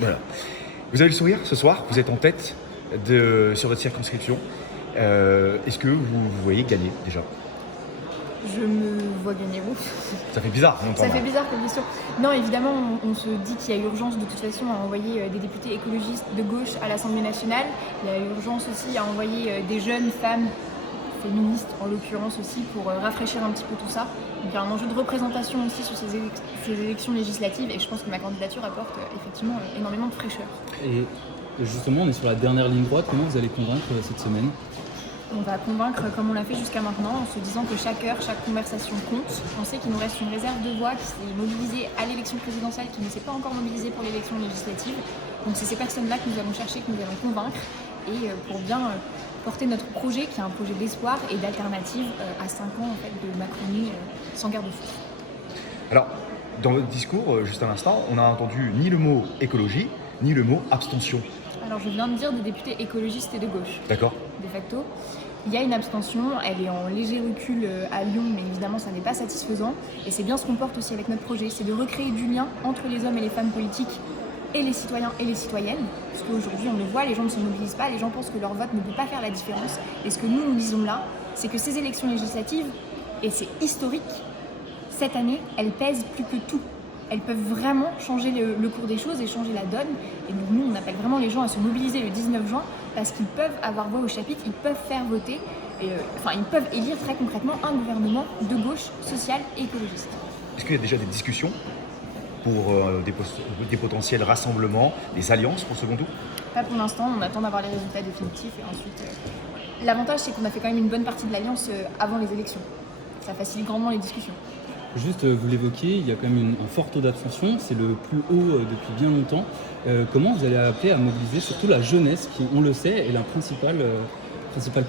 Voilà. Vous avez le sourire ce soir, vous êtes en tête sur votre circonscription. Est-ce que vous voyez gagner déjà? Je me vois gagner, ouf. Ça fait bizarre d'entendre. Ça fait bizarre comme question. Non, évidemment, on se dit qu'il y a urgence de toute façon à envoyer des députés écologistes de gauche à l'Assemblée nationale. Il y a urgence aussi à envoyer des jeunes femmes féministes, en l'occurrence aussi, pour rafraîchir un petit peu tout ça. Donc il y a un enjeu de représentation aussi sur ces élections législatives et je pense que ma candidature apporte effectivement énormément de fraîcheur. Et justement, on est sur la dernière ligne droite. Comment vous allez convaincre cette semaine? On va convaincre comme on l'a fait jusqu'à maintenant en se disant que chaque heure, chaque conversation compte. On sait qu'il nous reste une réserve de voix qui s'est mobilisée à l'élection présidentielle, qui ne s'est pas encore mobilisée pour l'élection législative. Donc c'est ces personnes-là que nous allons chercher, que nous allons convaincre et pour bien porter notre projet qui est un projet d'espoir et d'alternative à 5 ans en fait, de Macronie sans garde-fou. Alors, dans votre discours, juste à l'instant, on n'a entendu ni le mot écologie, ni le mot abstention. Alors je viens de dire des députés écologistes et de gauche. D'accord. De facto. Il y a une abstention, elle est en léger recul à Lyon, mais évidemment ça n'est pas satisfaisant. Et c'est bien ce qu'on porte aussi avec notre projet, c'est de recréer du lien entre les hommes et les femmes politiques et les citoyens et les citoyennes. Parce qu'aujourd'hui on le voit, les gens ne se mobilisent pas, les gens pensent que leur vote ne peut pas faire la différence. Et ce que nous disons là, c'est que ces élections législatives, et c'est historique, cette année, elles pèsent plus que tout. Elles peuvent vraiment changer le cours des choses et changer la donne. Et donc nous, on appelle vraiment les gens à se mobiliser le 19 juin parce qu'ils peuvent avoir voix au chapitre, ils peuvent faire voter, ils peuvent élire très concrètement un gouvernement de gauche, social et écologiste. Est-ce qu'il y a déjà des discussions pour des potentiels rassemblements, des alliances pour le second tour? Pas pour l'instant, on attend d'avoir les résultats définitifs et ensuite... L'avantage, c'est qu'on a fait quand même une bonne partie de l'alliance avant les élections. Ça facilite grandement les discussions. Juste, vous l'évoquiez, il y a quand même un fort taux d'abstention, c'est le plus haut depuis bien longtemps. Comment vous allez appeler à mobiliser surtout la jeunesse qui, on le sait, est la principale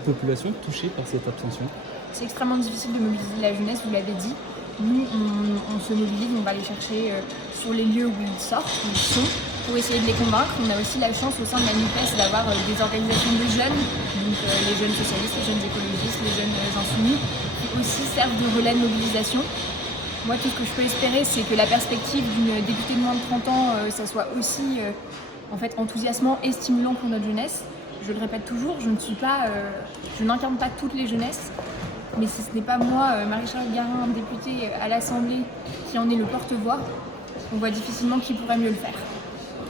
population touchée par cette abstention? C'est extrêmement difficile de mobiliser la jeunesse, vous l'avez dit. Nous, on se mobilise, on va les chercher sur les lieux où ils sortent, où ils sont, pour essayer de les convaincre. On a aussi la chance au sein de la NUPES d'avoir des organisations de jeunes, donc les jeunes socialistes, les jeunes écologistes, les jeunes insoumis, qui aussi servent de relais de mobilisation. Moi, tout ce que je peux espérer, c'est que la perspective d'une députée de moins de 30 ans, ça soit aussi enthousiasmant et stimulant pour notre jeunesse. Je le répète toujours, je n'incarne pas toutes les jeunesses, mais si ce n'est pas moi, Marie-Charlotte Garin, députée à l'Assemblée, qui en est le porte-voix, on voit difficilement qui pourrait mieux le faire.